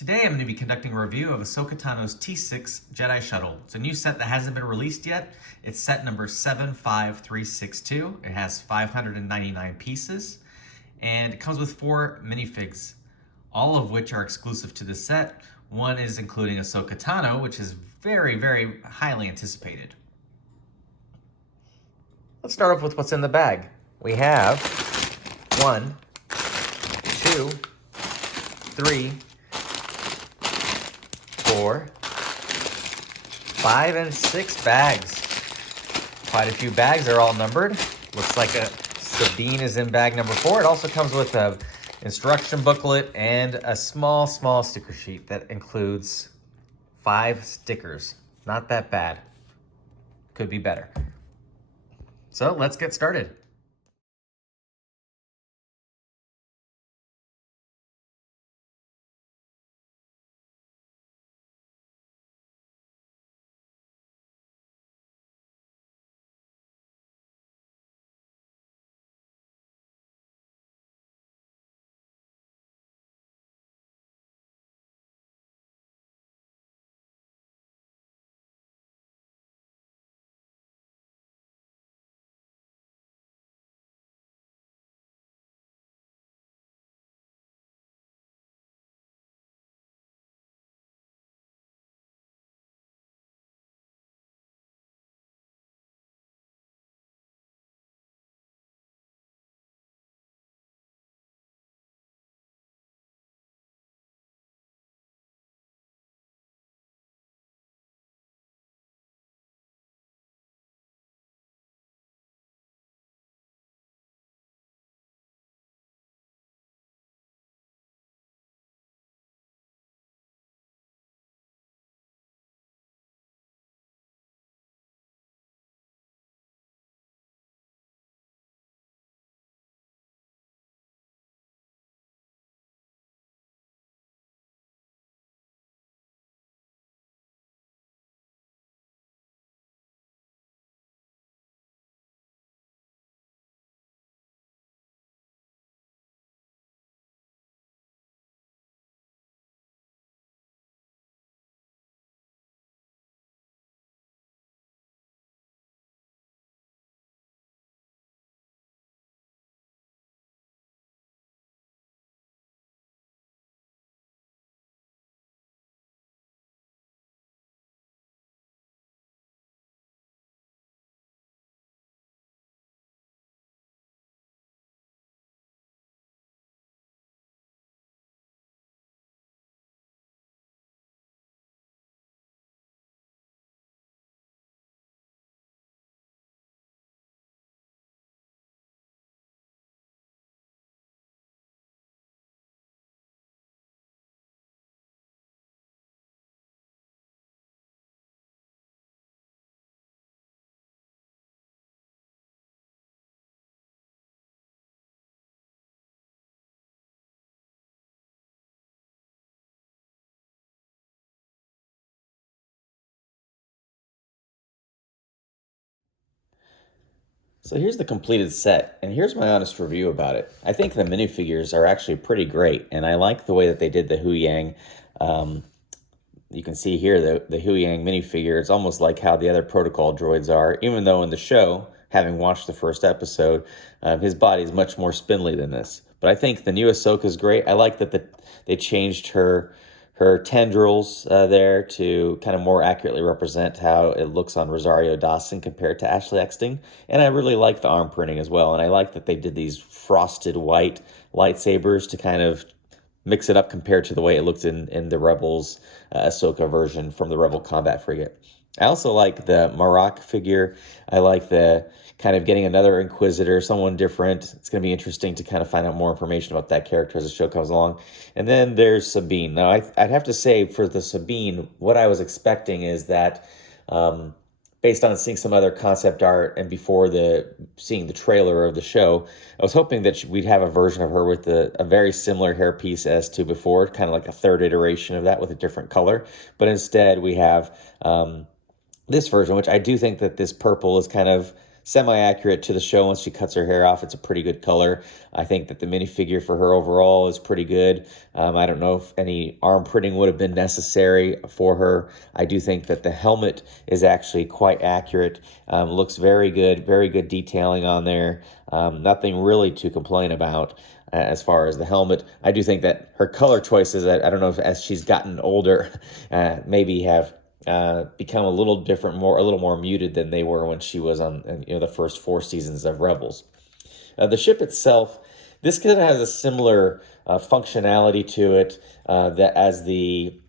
Today I'm going to be conducting a review of Ahsoka Tano's T-6 Jedi Shuttle. It's a new set that hasn't been released yet. It's set number 75362. It has 599 pieces, and it comes with 4 minifigs, all of which are exclusive to this set. One is including Ahsoka Tano, which is very, very highly anticipated. Let's start off with what's in the bag. We have 1, 2, 3, 4, 5, and 6 bags. Quite a few bags. They're all numbered. Looks like a Sabine is in bag number 4. It also comes with a instruction booklet and a small sticker sheet that includes 5 stickers. Not that bad. Could be better. So let's get started. So here's the completed set, and here's my honest review about it. I think the minifigures are actually pretty great, and I like the way that they did the Hu Yang. You can see here the Hu Yang minifigure. It's almost like how the other protocol droids are, even though in the show, having watched the first episode, his body is much more spindly than this. But I think the new Ahsoka is great. I like that they changed her tendrils there to kind of more accurately represent how it looks on Rosario Dawson compared to Ashley Eckstein. And I really like the arm printing as well. And I like that they did these frosted white lightsabers to kind of mix it up compared to the way it looked in the Rebels Ahsoka version from the Rebel Combat Frigate. I also like the Marak figure. I like the kind of getting another Inquisitor, someone different. It's going to be interesting to kind of find out more information about that character as the show comes along. And then there's Sabine. Now, I'd have to say for the Sabine, what I was expecting is that based on seeing some other concept art and before seeing the trailer of the show, I was hoping that we'd have a version of her with a very similar hairpiece as to before, kind of like a third iteration of that with a different color. But instead, we have this version, which I do think that this purple is kind of semi-accurate to the show. Once she cuts her hair off, it's a pretty good color. I think that the minifigure for her overall is pretty good. I don't know if any arm printing would have been necessary for her. I do think that the helmet is actually quite accurate. Looks very good detailing on there. Nothing really to complain about as far as the helmet. I do think that her color choices, I don't know if as she's gotten older, maybe have become a little different, a little more muted than they were when she was on, the first 4 seasons of Rebels. The ship itself, this kind of has a similar functionality to it that as the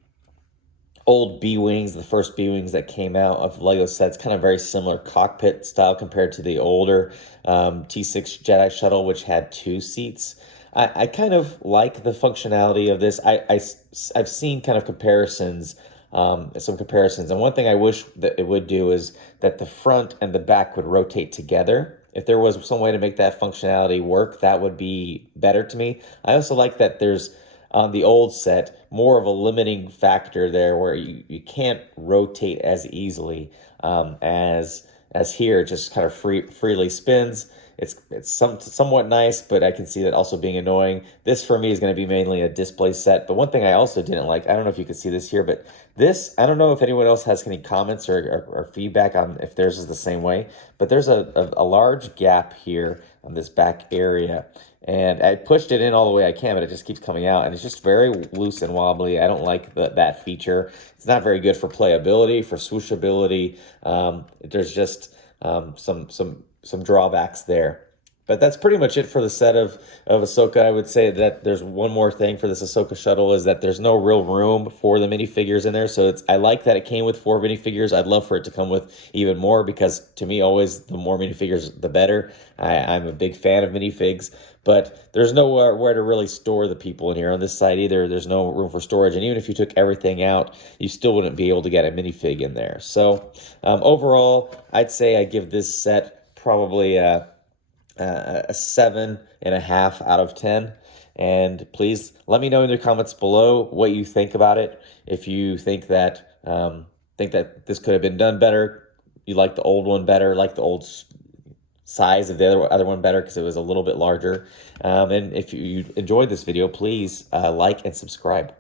old B-Wings, the first B-Wings that came out of Lego sets, kind of very similar cockpit style compared to the older T-6 Jedi Shuttle, which had 2 seats. I kind of like the functionality of this. I've seen kind of comparisons, some comparisons. And one thing I wish that it would do is that the front and the back would rotate together. If there was some way to make that functionality work, that would be better to me. I also like that there's, on the old set, more of a limiting factor there where you can't rotate as easily as here. It just kind of freely spins. It's somewhat nice, but I can see that also being annoying. This for me is going to be mainly a display set. But one thing I also didn't like, I don't know if you can see this here, but this, I don't know if anyone else has any comments or feedback on if theirs is the same way, but there's a large gap here on this back area. And I pushed it in all the way I can, but it just keeps coming out, and it's just very loose and wobbly. I don't like that feature. It's not very good for playability, for swooshability. There's just some drawbacks there. But that's pretty much it for the set of Ahsoka. I would say that there's one more thing for this Ahsoka shuttle is that there's no real room for the minifigures in there. So I like that it came with 4 minifigures. I'd love for it to come with even more because to me, always the more minifigures, the better. I'm a big fan of minifigs, but there's nowhere where to really store the people in here. On this side either, there's no room for storage. And even if you took everything out, you still wouldn't be able to get a minifig in there. So overall, I'd say I give this set probably a 7.5 out of 10. And please let me know in the comments below what you think about it. If you think that this could have been done better, you like the old one better, like the old size of the other one better because it was a little bit larger. And if you enjoyed this video, please like and subscribe.